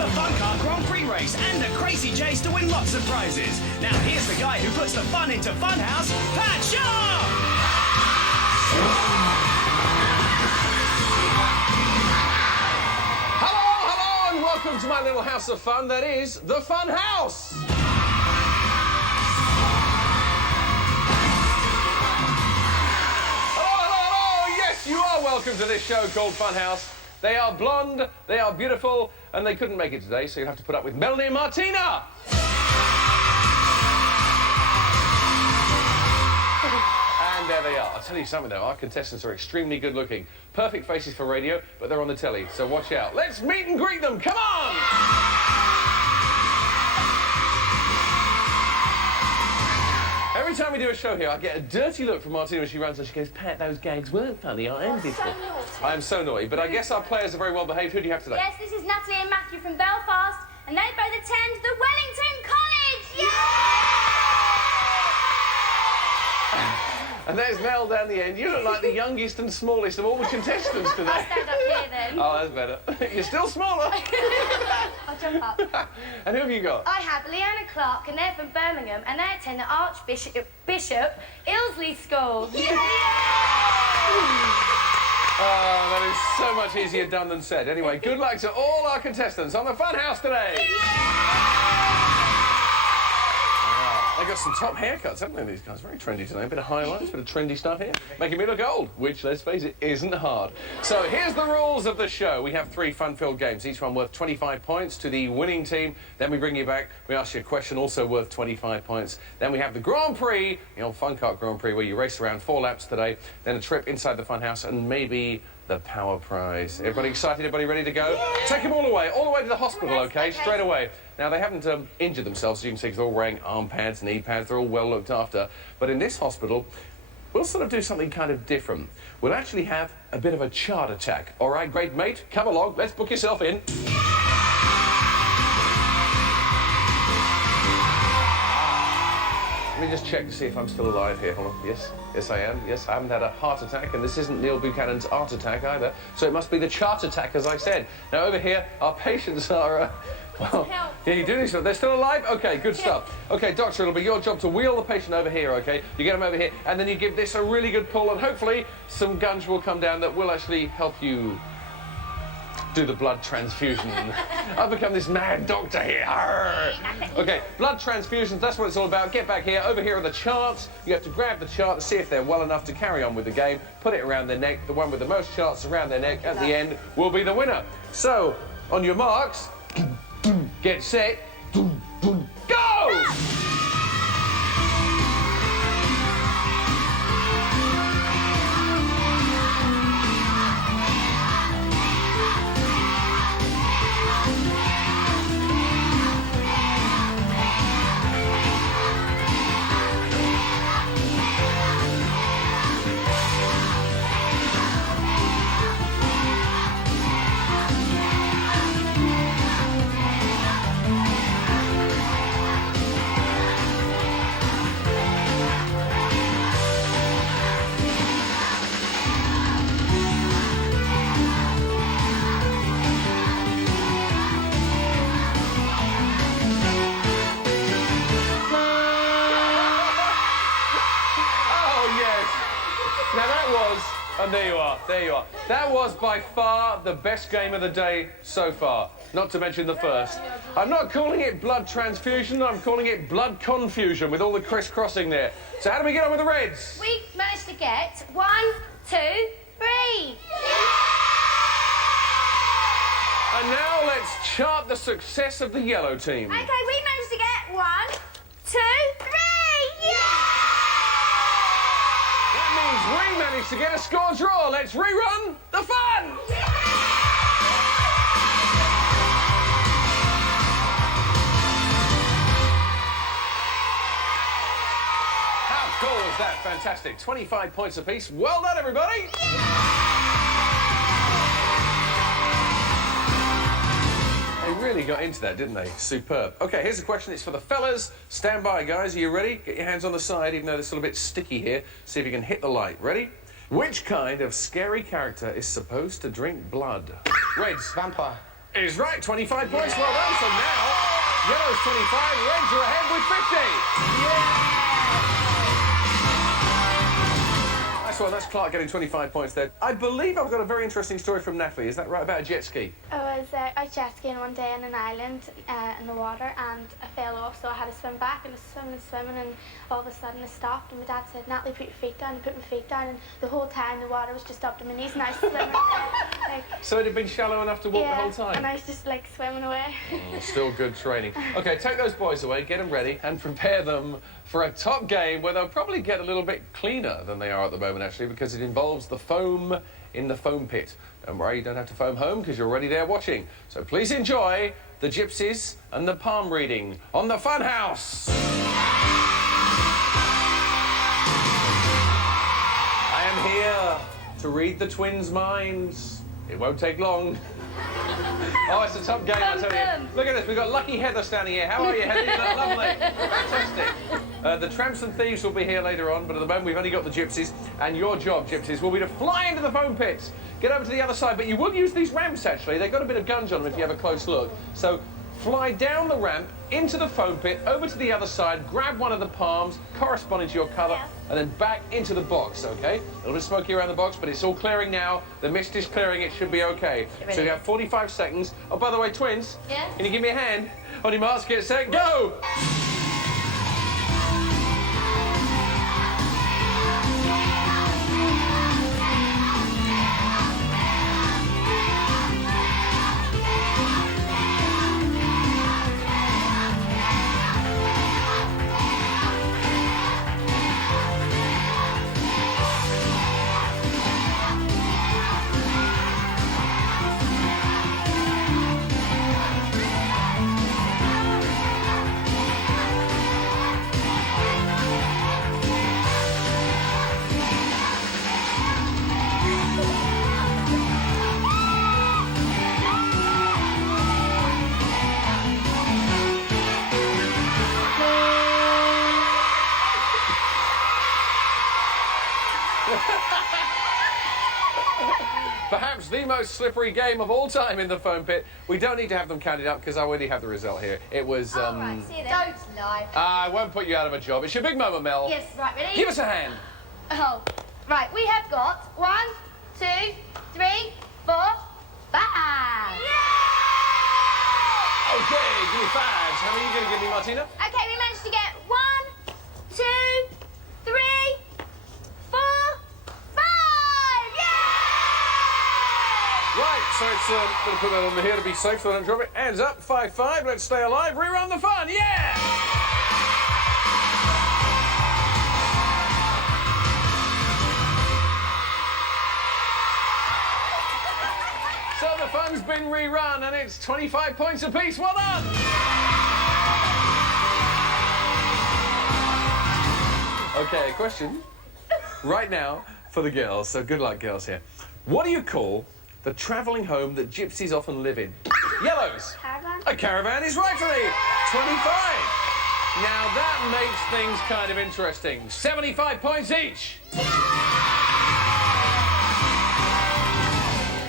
the Fun Car Grand Prix race and a crazy chase to win lots of prizes. Now here's the guy who puts the fun into Funhouse, Pat Sharpe! Hello, and welcome to my little house of fun that is the Fun House. Hello, yes, you are welcome to this show called Fun House. They are blonde, they are beautiful, and they couldn't make it today, so you'll have to put up with Melanie and Martina. And there they are. I'll tell you something, though. Our contestants are extremely good-looking. Perfect faces for radio, but they're on the telly, so watch out. Let's meet and greet them. Come on! Every time we do a show here, I get a dirty look from Martina when she runs and she goes, Pat, those gags weren't funny. I am different. So naughty. I am so naughty, but I guess our players are very well behaved. Who do you have today? Yes, this is Natalie and Matthew from Belfast, and they both attend the Wellington College! Yay! And there's Mel down the end. You look like the youngest and smallest of all the contestants today. I'll stand up here then. Oh, that's better. You're still smaller. I'll jump up. And who have you got? I have Leanna Clark, and they're from Birmingham, and they attend the Archbishop Ilsley School. Yay! Oh, that is so much easier done than said. Anyway, good luck to all our contestants on the Fun House today. They got some top haircuts, haven't they, these guys? Very trendy today. A bit of highlights, a bit of trendy stuff here. Making me look old, which, let's face it, isn't hard. So here's the rules of the show. We have 3 fun-filled games, each one worth 25 points to the winning team. Then we bring you back. We ask you a question also worth 25 points. Then we have the Grand Prix, the old Fun Kart Grand Prix, where you race around 4 laps today. Then a trip inside the Fun House and maybe the power prize. Everybody excited? Everybody ready to go? Yeah. Take them all the way to the hospital, okay? Straight away. Now, they haven't injured themselves, as you can see, because they're all wearing arm pads, knee pads. They're all well looked after. But in this hospital, we'll sort of do something kind of different. We'll actually have a bit of a chart attack. All right, great mate, come along. Let's book yourself in. Let me just check to see if I'm still alive here. Hold on. Yes, I am. Yes, I haven't had a heart attack, and this isn't Neil Buchanan's art attack either. So it must be the chart attack, as I said. Now, over here, our patients are... well, yeah, you do this. They're still alive? OK, good stuff. OK, doctor, it'll be your job to wheel the patient over here, OK? You get him over here, and then you give this a really good pull, and hopefully some guns will come down that will actually help you do the blood transfusion. I've become this mad doctor here. OK, blood transfusions, that's what it's all about. Get back here. Over here are the charts. You have to grab the chart and see if they're well enough to carry on with the game. Put it around their neck. The one with the most charts around their neck at the end will be the winner. So, on your marks, get set, go! Now that was, and there you are. That was by far the best game of the day so far, not to mention the first. I'm not calling it blood transfusion, I'm calling it blood confusion with all the crisscrossing there. So how do we get on with the Reds? We managed to get 1, 2, 3. And now let's chart the success of the yellow team. OK, we managed to get 1, 2, 3. We managed to get a score draw. Let's rerun the fun! How cool is that? Fantastic. 25 points apiece. Well done, everybody! They really got into that, didn't they? Superb. OK, here's a question. It's for the fellas. Stand by, guys. Are you ready? Get your hands on the side, even though it's a little bit sticky here. See if you can hit the light. Ready? Which kind of scary character is supposed to drink blood? Reds. Vampire. is right. 25 points. Well done. So now, yellow's 25, reds are ahead with 50. Well, that's Clark getting 25 points there. I believe I've got a very interesting story from Natalie. Is that right, about a jet ski? I was out jet skiing one day on an island in the water, and I fell off, so I had to swim back. And I was swimming, and all of a sudden I stopped, and my dad said, "Natalie, put your feet down." And I put my feet down, and the whole time the water was just up to my knees, and I was swimming. So it had been shallow enough to walk the whole time? And I was just like swimming away. Still good training. Okay, take those boys away, get them ready, and prepare them for a top game where they'll probably get a little bit cleaner than they are at the moment, actually, because it involves the foam in the foam pit. Don't worry, you don't have to foam home because you're already there watching. So please enjoy the gypsies and the palm reading on the Fun House. I am here to read the twins' minds. It won't take long. Oh, it's a top game, I tell you. Look at this, we've got Lucky Heather standing here. How are you, Heather? You look lovely. Fantastic. The tramps and thieves will be here later on, but at the moment we've only got the gypsies. And your job, gypsies, will be to fly into the foam pits. Get over to the other side, but you will use these ramps, actually. They've got a bit of gunge on them if you have a close look. So fly down the ramp, into the foam pit, over to the other side, grab one of the palms, corresponding to your colour, and then back into the box, OK? A little bit smoky around the box, but it's all clearing now. The mist is clearing, it should be OK. So you have 45 seconds. Oh, by the way, twins, can you give me a hand? On your marks, get set, go! Perhaps the most slippery game of all time in the foam pit. We don't need to have them counted up because I already have the result here. It was... Right, see you then. Don't lie. I won't put you out of a job. It's your big moment, Mel. Yes, right, ready? Give us a hand. Oh, right, we have got 1, 2, 3, 4, 5. Okay, give me 5s. How many are you going to give me, Martina? Okay, we managed to get 1, 2, 3, 4, 5. Yay! Right, so it's going to put that over here to be safe so I don't drop it. Hands up, 5-5. Let's stay alive. Rerun the fun. Yeah! So the fun's been rerun and it's 25 points apiece. Well done! Okay, question right now for the girls. So good luck, girls, here. What do you call the travelling home that gypsies often live in? Yellows. Caravan? A caravan is right for me. 25. Now that makes things kind of interesting. 75 points each.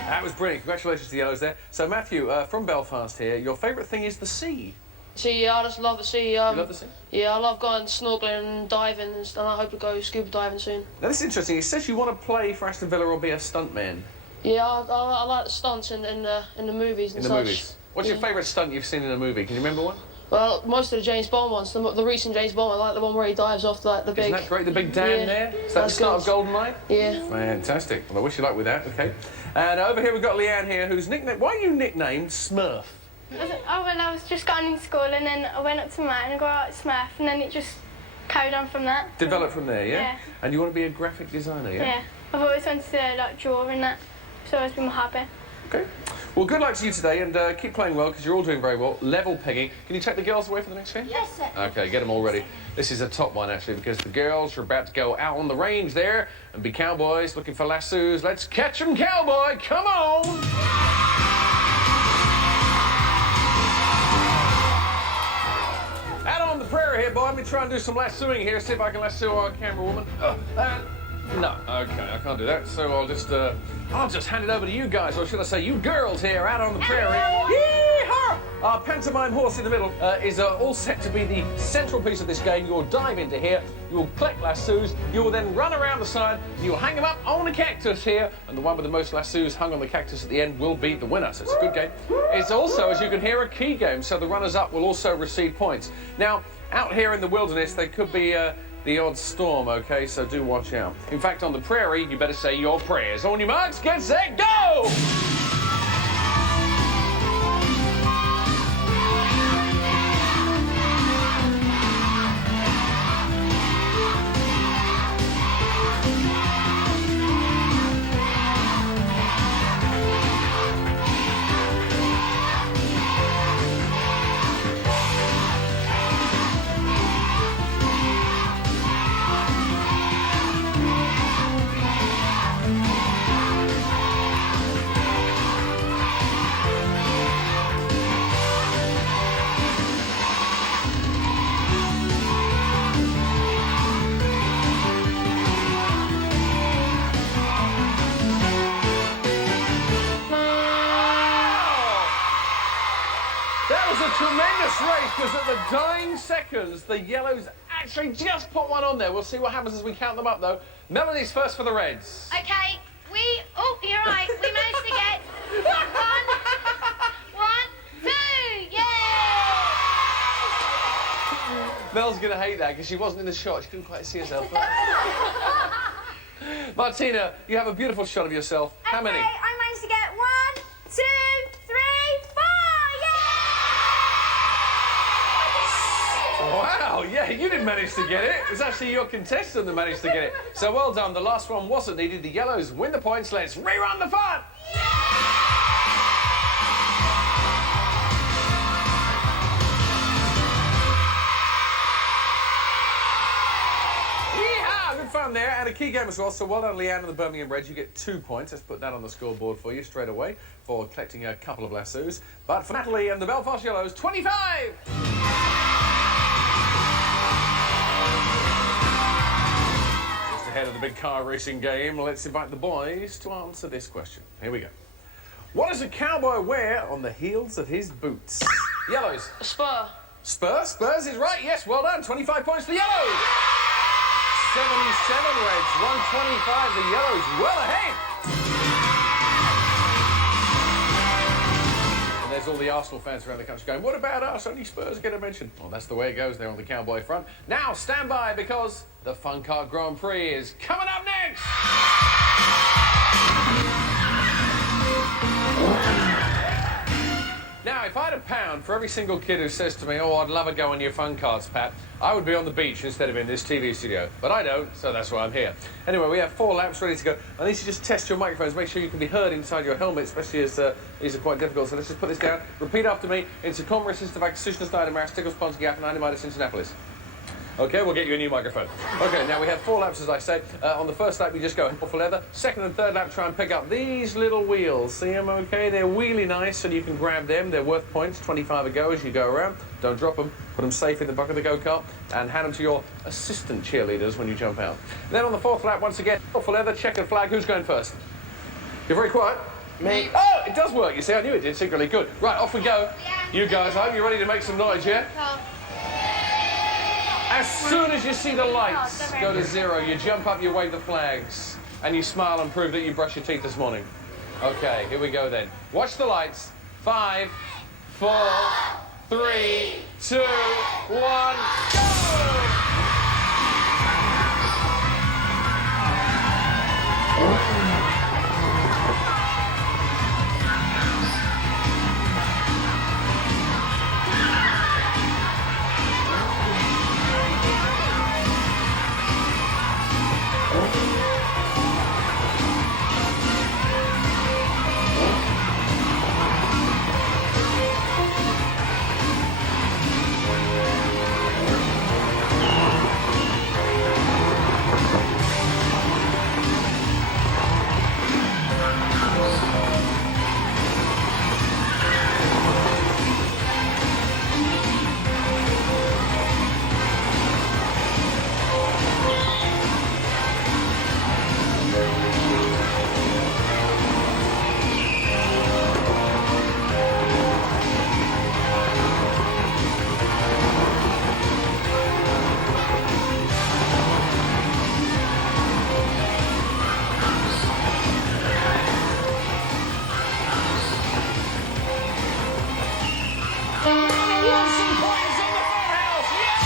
That was brilliant. Congratulations to the yellows there. So, Matthew, from Belfast here, your favourite thing is the sea. See, I just love the sea. You love the sea? Yeah, I love going snorkeling and diving, and I hope to go scuba diving soon. Now, this is interesting. It says you want to play for Aston Villa or be a stuntman. Yeah, I like the stunts in the movies and in the such. Movies. What's your favourite stunt you've seen in a movie? Can you remember one? Well, most of the James Bond ones, the recent James Bond, I like the one where he dives off the big... Isn't that great, the big dam there? Is that the start of GoldenEye? Yeah. Fantastic. Well, I wish you luck with that, OK. And over here we've got Leanne here, who's nicknamed... Why are you nicknamed Smurf? Oh, well, I was just going in school, and then I went up to mine and got out Smurf, and then it just carried on from that. Developed from there, yeah? Yeah. And you want to be a graphic designer, yeah? Yeah. I've always wanted to, like, draw and that. It's always been my hobby. OK. Well, good luck to you today, and keep playing well, because you're all doing very well. Level pegging. Can you take the girls away for the next game? Yes, sir. OK, get them all ready. This is a top one, actually, because the girls are about to go out on the range there and be cowboys looking for lassos. Let's catch them, cowboy! Come on! Out on the prairie here, boy. Let me try and do some lassoing here, see if I can lasso our camera woman. No, okay, I can't do that. So I'll just hand it over to you guys, or should I say you girls here out on the prairie. Yee-haw! Our pantomime horse in the middle is all set to be the central piece of this game. You'll dive into here, you'll collect lassos, you will then run around the side, you'll hang them up on the cactus here, and the one with the most lassos hung on the cactus at the end will be the winner. So it's a good game. It's also, as you can hear, a key game, so the runners-up will also receive points. Now, out here in the wilderness, there could be the odd storm, okay, so do watch out. In fact, on the prairie, you better say your prayers. On your marks, get set, go! Tremendous race, because at the dying seconds, the yellows actually just put one on there. We'll see what happens as we count them up, though. Melody's first for the reds. Okay, oh, you're right. We managed to get one, two, yeah! Mel's going to hate that, because she wasn't in the shot. She couldn't quite see herself. Martina, you have a beautiful shot of yourself. How many? I managed to get 1, 2, 3, 4, Wow, yeah, you didn't manage to get it. It was actually your contestant that managed to get it. So well done. The last one wasn't needed. The yellows win the points. Let's rerun the fun. Yeehaw! Good fun there, and a key game as well. So well done, Leanne and the Birmingham Reds. You get 2 points. Let's put that on the scoreboard for you straight away for collecting a couple of lassos. But for Natalie and the Belfast Yellows, 25! Ahead of the big car racing game, let's invite the boys to answer this question. Here we go. What does a cowboy wear on the heels of his boots? Yellows. A spur. Spur? Spurs is right, yes, well done. 25 points for the yellows. 77 reds, 125 the yellows, well ahead. And there's all the Arsenal fans around the country going, what about us? Only Spurs get a mention. Well, that's the way it goes there on the cowboy front. Now, stand by, because the Fun Kart Grand Prix is coming up next! Now, if I had £1 for every single kid who says to me, oh, I'd love a go on your fun carts, Pat, I would be on the beach instead of in this TV studio. But I don't, so that's why I'm here. Anyway, we have 4 laps ready to go. I need to just test your microphones, make sure you can be heard inside your helmet, especially as these are quite difficult. So let's just put this down. Repeat after me. In Tacoma, Sistavak, Sushnasnida, Maris, Tickles, Ponzi, Gap, and Animatis, Indianapolis. Okay, we'll get you a new microphone. Okay, now we have 4 laps, as I say. On the first lap, you just go for leather. Second and third lap, try and pick up these little wheels. See them, okay? They're really nice, and you can grab them. They're worth points, 25 a go as you go around. Don't drop them. Put them safe in the back of the go-kart and hand them to your assistant cheerleaders when you jump out. And then on the 4th lap, once again, for leather, checkered flag. Who's going first? You're very quiet. Me. Oh, it does work. You see, I knew it did secretly. Good. Right, off we go. Yeah. You guys, I hope you're ready to make some noise, yeah? As soon as you see the lights go to 0, you jump up, you wave the flags, and you smile and prove that you brushed your teeth this morning. Okay, here we go then. Watch the lights. 5, 4, 3, 2, 1, go! Wants some points in the funhouse! Yeah!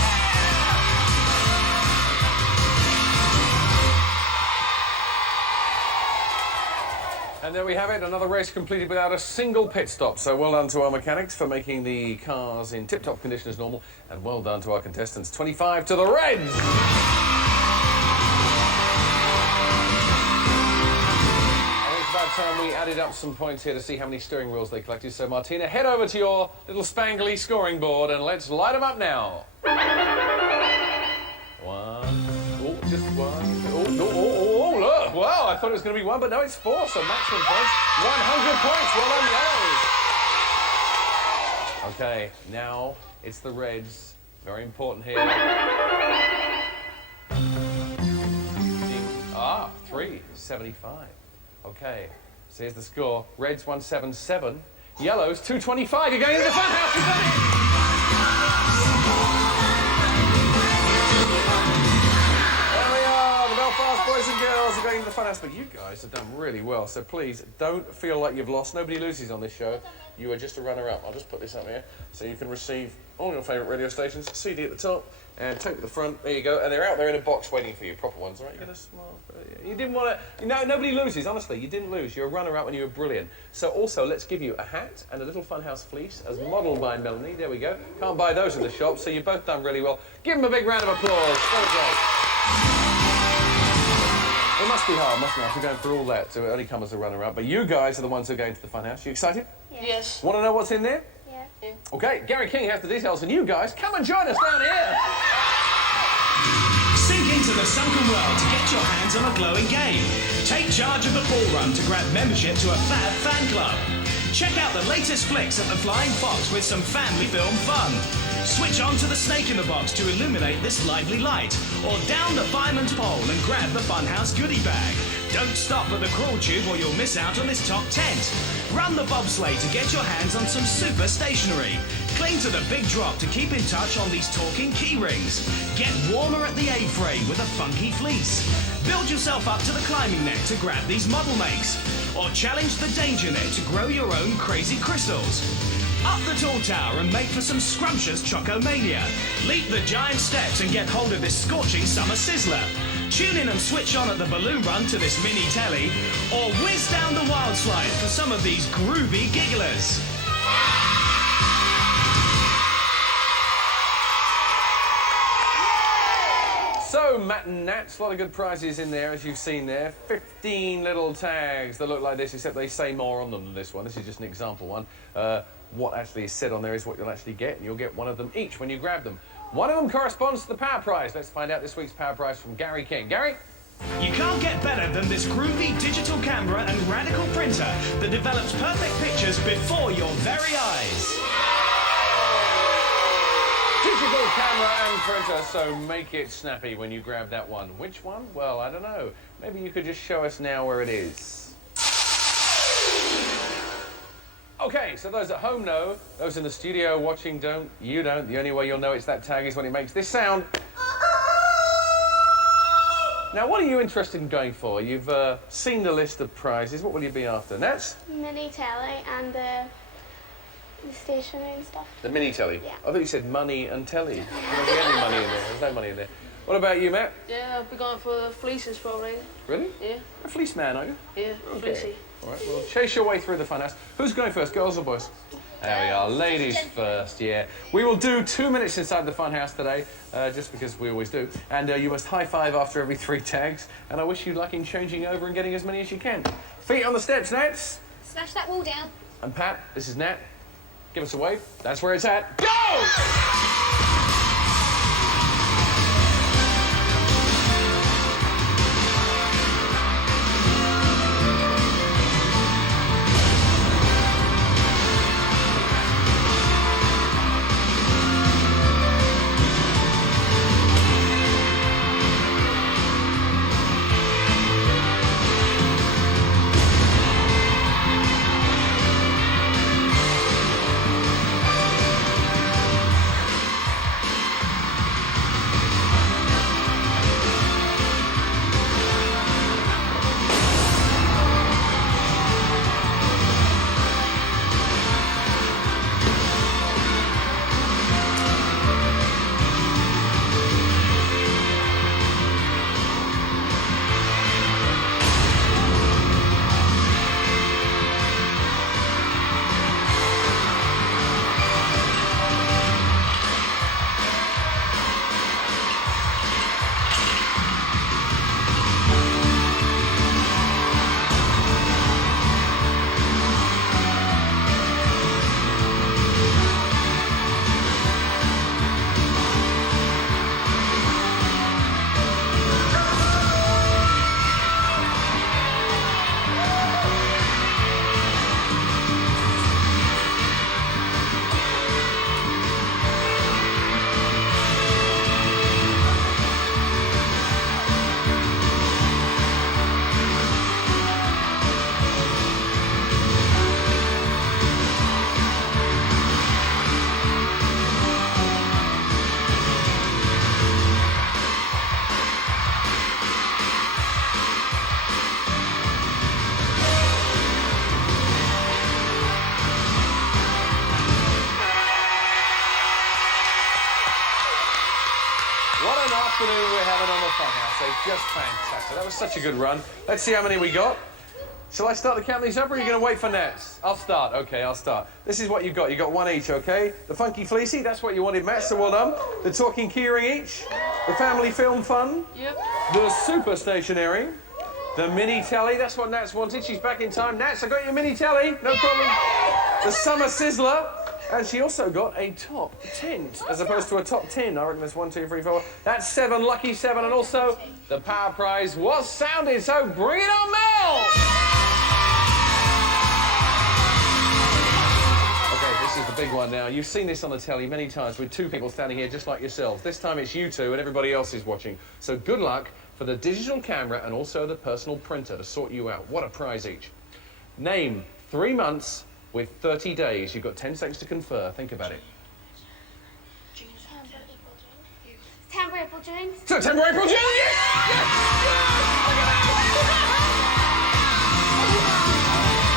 And there we have it, another race completed without a single pit stop. So well done to our mechanics for making the cars in tip-top condition as normal, and well done to our contestants. 25 to the Reds! Time we added up some points here to see how many steering wheels they collected. So, Martina, head over to your little spangly scoring board and let's light them up now. One. Oh, just one. Oh, look. Wow, I thought it was going to be one, but no, it's four. So, maximum points. 100 points. Well done, yellows. Okay, now it's the Reds. Very important here. 375. Okay, so here's the score. Reds 177, yellows 225. You're going into the funhouse. You've done it! There we are. The Belfast boys and girls are going into the funhouse. But you guys have done really well. So please don't feel like you've lost. Nobody loses on this show. You are just a runner-up. I'll just put this up here so you can receive all your favourite radio stations. CD at the top and tape at the front. There you go. And they're out there in a box waiting for you. Proper ones, all right? You got a smile. You didn't want to. No, nobody loses. Honestly, you didn't lose. You're a runner-up and you were brilliant. So also, let's give you a hat and a little funhouse fleece as modelled by Melanie. There we go. Can't buy those in the shop. So you've both done really well. Give them a big round of applause. So great. It must be hard, mustn't it, after going through all that to only come as a runner-up. But you guys are the ones who are going to the funhouse. You excited? Yes. Want to know what's in there? Yeah. Okay, Gary King has the details, and you guys, come and join us down here. Sink into the sunken world to get your hands on a glowing game. Take charge of the ball run to grab membership to a fab fan club. Check out the latest flicks at the Flying Fox with some family film fun. Switch on to the snake in the box to illuminate this lively light, or down the fireman's pole and grab the funhouse goodie bag. Don't stop at the crawl tube or you'll miss out on this top tent. Run the bobsleigh to get your hands on some super stationery. Cling to the big drop to keep in touch on these talking key rings. Get warmer at the A-frame with a funky fleece. Build yourself up to the climbing net to grab these model makes. Or challenge the danger net to grow your own crazy crystals. Up the tall tower and make for some scrumptious Chocomania. Leap the giant steps and get hold of this scorching summer sizzler. Tune in and switch on at the balloon run to this mini telly, or whiz down the wild slide for some of these groovy gigglers. So, Matt and Nats, a lot of good prizes in there, as you've seen there. 15 little tags that look like this, except they say more on them than this one. This is just an example one. What actually is said on there is what you'll actually get, and you'll get one of them each when you grab them. One of them corresponds to the Power Prize. Let's find out this week's Power Prize from Gary King. Gary? You can't get better than this groovy digital camera and radical printer that develops perfect pictures before your very eyes. Digital camera and printer, so make it snappy when you grab that one. Which one? Well, I don't know. Maybe you could just show us now where it is. Okay, so those at home know, those in the studio watching don't, you don't. The only way you'll know it's that tag is when it makes this sound. Now, what are you interested in going for? You've seen the list of prizes. What will you be after? Nats? Mini telly and the stationery and stuff. The mini telly? Yeah. I thought you said money and telly. There won't be any money in there. There's no money in there. What about you, Matt? Yeah, I'll be going for the fleeces probably. Really? Yeah. A fleece man, are you? Yeah, fleecy. All right, well, chase your way through the funhouse. Who's going first, girls or boys? There we are, ladies first, yeah. We will do 2 minutes inside the funhouse today, just because we always do. And you must high-five after every 3 tags. And I wish you luck in changing over and getting as many as you can. Feet on the steps, Nats. Smash that wall down. And Pat, this is Nat. Give us a wave. That's where it's at. Go! What an afternoon we're having on the Funhouse. They're just fantastic. That was such a good run. Let's see how many we got. Shall I start to count these up, or are you going to wait for Nats? I'll start. OK, I'll start. This is what you've got. You've got one each, OK? The Funky Fleecy, that's what you wanted, Matt, so well done. The Talking Keyring each. The Family Film Fun. Yep. The Super Stationary. The Mini Telly, that's what Nats wanted. She's back in time. Nats, I got your Mini Telly. No problem. The Summer Sizzler. And she also got a top 10, as opposed to a top 10. I reckon there's 1, 2, 3, 4. That's 7, lucky 7. And also, the Power Prize was sounded, so bring it on, Mel! OK, this is the big one now. You've seen this on the telly many times with two people standing here just like yourselves. This time it's you two and everybody else is watching. So good luck for the digital camera and also the personal printer to sort you out. What a prize each. Name 3 months with 30 days. You've got 10 seconds to confer. Think about it. September, April, June. September, April, June! Yes!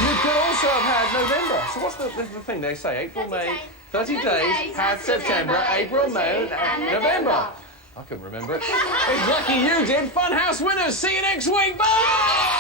You could also have had November. So what's the thing they say? April, May, 30 days, had September, April, May, and November. I couldn't remember it. It's lucky you did. Funhouse winners. See you next week. Bye!